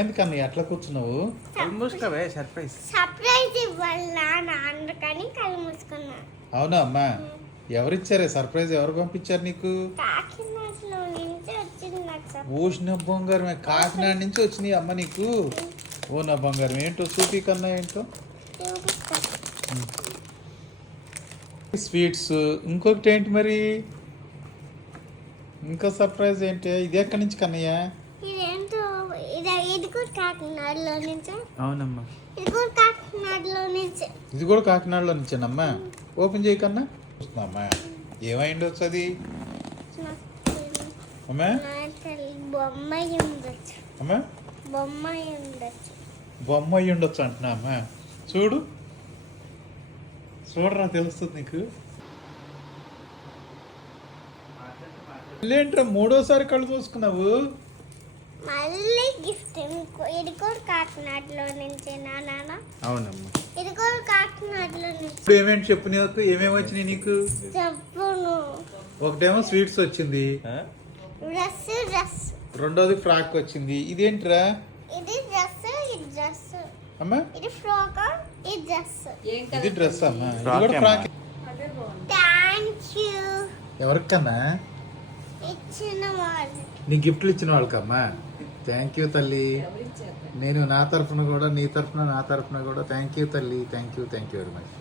ఎందుకన్నా ఎట్లా కూర్చున్నావు? మూసుకోవే సర్ప్రైజ్ సర్ప్రైజ్ ఇవ్వాలి నాన్న అందుకని కళ్ళు మూసుకున్నా. అవునా అమ్మా? ఎవరిచ్చారే? సర్ప్రైజ్ ఎవరు పంపించారు నీకు? కాకినాడలో నుంచి వచ్చింది నాకు సర్ప్రైజ్ ఓ నా బంగారం కాకినాడ నుంచి వచ్చినాయి అమ్మ నీకు? ఓ నా బంగారం ఏంటో సూపీ కన్నా ఏంటో? చూపిస్తా స్వీట్స్ ఇంకొకటి ఏంటి మరి? ఇంకా సర్ప్రైజ్ ఏంటి? ఇది ఎక్కడి నుంచి కన్నయ్య? ఇది ఇది కూడా కాకినాడలో నుంచి. అవునమ్మా. ఇది కూడా కాకినాడలో నుంచి. ఇది కూడా కాకినాడలో నుంచేనమ్మా. ఓపెన్ చేయకన్నా చూస్తున్నామ్మా ఏమైండొచ్చు అది నాకు అమ్మా. తెలియదు. బొమ్మ అయి ఉండొచ్చు అమ్మా. బొమ్మ ఉండొచ్చు అంటున్నా అమ్మా చూడు. చూడరా తెలుస్తుంది నీకు. ఏంట్రా మూడోసారి కళ్ళు చూసుకున్నావు మళ్ళీ గిఫ్ట్ ఇంకో ఇది కూడా కాకినాడలో నుంచి నా నాన్న. అవునమ్మా. ఇది కూడా కాకినాడలో నుంచి. ఇప్పుడు ఏమేంటి చెప్పు నీకు? ఏమేమి వచ్చినాయి నీకు? చెప్పును ఒకటేమో స్వీట్స్ వచ్చింది? Dress dress. రెండోది ఫ్రాక్ వచ్చింది. ఇదేంట్రా? ఇది డ్రెస్ ఇది డ్రెస్. అమ్మా. ఇది ఫ్రాక్ ఇది డ్రెస్. ఇది డ్రెస్ అమ్మా. ఇది Frock కూడా ఏమ్మా? ఫ్రాక్. థ్యాంక్ యూ ఎవరికన్నా? ఇచ్చిన వాళ్ళు నీ గిఫ్ట్లు ఇచ్చిన వాళ్ళకమ్మా. థ్యాంక్ యూ తల్లి. నేను నా తరఫున కూడా నీ తరఫున నా తరఫున కూడా థ్యాంక్ యూ తల్లి. Thank you thank you very much